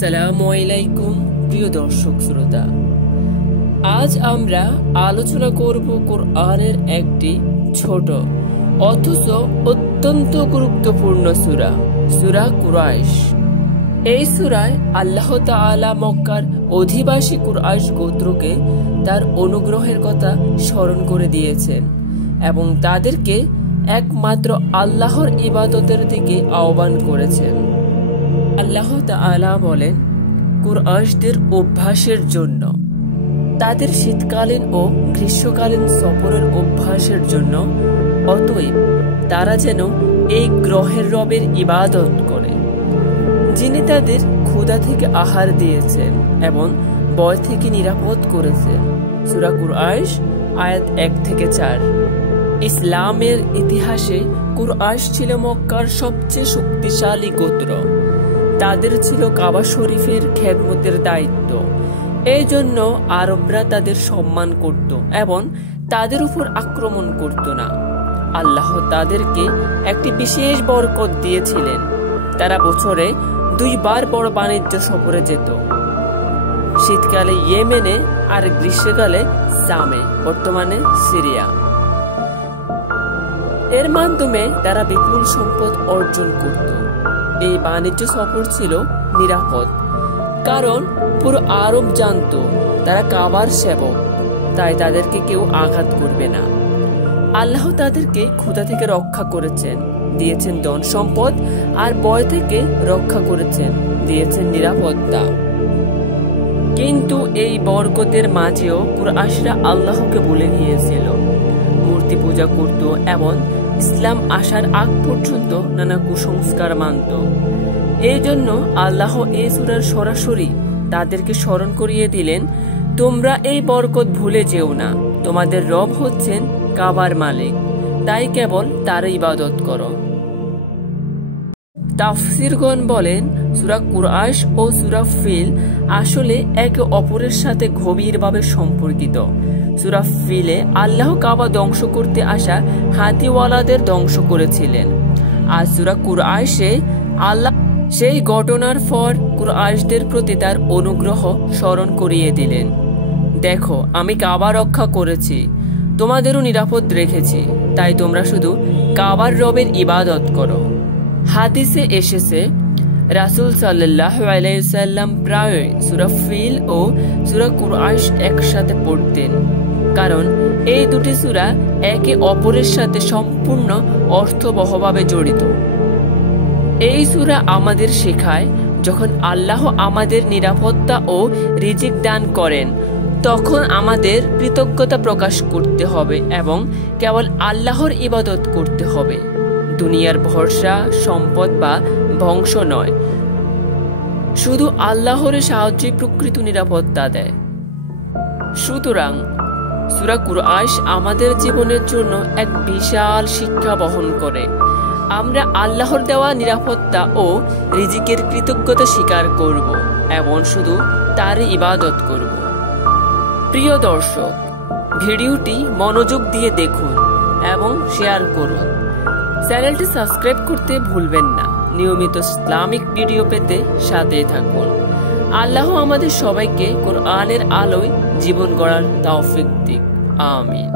আসসালামু আলাইকুম প্রিয় দর্শক শ্রোতা, আজ আমরা আলোচনা করব কোরআনের একটি ছোট অথচ অত্যন্ত গুরুত্বপূর্ণ সূরা, সূরা কুরাইশ। এই সূরায় আল্লাহ তাআলা মক্কার অধিবাসী কুরাইশ গোত্রকে তার অনুগ্রহের কথা স্মরণ করে দিয়েছেন এবং তাদেরকে একমাত্র আল্লাহর ইবাদতের দিকে আহ্বান করেছেন। আল্লাহ তাআলা বলেন, কুরাইশদের অভ্যাসের জন্য, তাদের শীতকালীন ও গ্রীষ্মকালীন সফরের অভ্যাসের জন্য, অতএব তারা যেন এই গ্রহের রবের ইবাদত করে, যিনি তাদের ক্ষুধা থেকে আহার দিয়েছেন এবং ভয় থেকে নিরাপদ করেছেন। সূরা কুরাইশ আয়াত 1-4। ইসলামের ইতিহাসে কুরাইশ ছিল মক্কার সবচেয়ে শক্তিশালী গোত্র। তাদের ছিল কাবা শরীফের খেদমতের দায়িত্ব। এই জন্য আরবরা তাদের সম্মান করত এবং তাদের উপর আক্রমণ করত না। আল্লাহ তাদেরকে একটি বিশেষ বরকত দিয়েছিলেন। তারা বছরে 2 বার বড় বাণিজ্য সফরে যেত, শীতকালে ইয়েমেনে আর গ্রীষ্মকালে শামে, বর্তমানে সিরিয়া। এর মাধ্যমে তারা বিপুল সম্পদ অর্জন করত। এই বাণিজ্য সফর ছিল নিরাপদ, কারণ পুরো আরব জানত তারা কাবার সেবক, তাই তাদেরকে কেউ আঘাত করবে না। আল্লাহ তাদেরকে ক্ষুধা থেকে রক্ষা করেছেন, দিয়েছেন ধন সম্পদ, আর ভয় থেকে রক্ষা করেছেন, দিয়েছেন নিরাপত্তা। কিন্তু এই বরকতের মাঝেও কুরাইশরা আল্লাহকে ভুলে গিয়েছিল, মূর্তি পূজা করত এবং ইসলাম আসার আগ পর্যন্ত নানা কুসংস্কার মানত। এই জন্য আল্লাহ এই সূরার সরাসরি তাদেরকে স্মরণ করিয়ে দিলেন, তোমরা এই বরকত ভুলে যেও না। তোমাদের রব হচ্ছেন কাবার মালিক, তাই কেবল তার ইবাদত করো। তাফসীরগণ বলেন, সূরা কুরাইশ ও সূরা ফিল আসলে একে অপরের সাথে গভীরভাবে সম্পর্কিত। সূরা ফিলে আল্লাহ কাবা ধ্বংস করতে আসা হাতিওয়ালাদের ধ্বংস করেছিলেন, আর সূরা কুরাইশে আল্লাহ সেই ঘটনার পর কুরাইশদের প্রতি তার অনুগ্রহ স্মরণ করিয়ে দিলেন। দেখো, আমি কাবা রক্ষা করেছি, তোমাদেরও নিরাপদ রেখেছি, তাই তোমরা শুধু কাবার রবের ইবাদত করো। হাদিসে এসেছে, রাসূল সাল্লাল্লাহু আলাইহি ওয়াসাল্লাম প্রায় সূরা ফিল ও সূরা কুরাইশ একসাথে পড়তেন, কারণ এই দুটি সূরা একে অপরের সাথে সম্পূর্ণ অর্থবহভাবে জড়িত। এই সূরা আমাদের শেখায়, যখন আল্লাহ আমাদের নিরাপত্তা ও রিজিক দান করেন, তখন আমাদের কৃতজ্ঞতা প্রকাশ করতে হবে এবং কেবল আল্লাহর ইবাদত করতে হবে। দুনিয়ার ভরসা, সম্পদ বা বংশ নয়, শুধু আল্লাহর সাহায্যে প্রকৃত নিরাপত্তা দেয়। সুতরাং সূরা কুরাইশ আমাদের জীবনের জন্য এক বিশাল শিক্ষা বহন করে। আমরা আল্লাহর দেওয়া নিরাপত্তা ও রিজিকের কৃতজ্ঞতা স্বীকার করব এবং শুধু তারই ইবাদত করব। প্রিয় দর্শক, ভিডিওটি মনোযোগ দিয়ে দেখুন এবং শেয়ার করুন। চ্যানেলটি সাবস্ক্রাইব করতে ভুলবেন না। নিয়মিত ইসলামিক ভিডিও পেতে সাথে থাকুন। আল্লাহ আমাদের সবাইকে কোরআনের আলোয় জীবন গড়ার তৌফিক দিক। আমিন।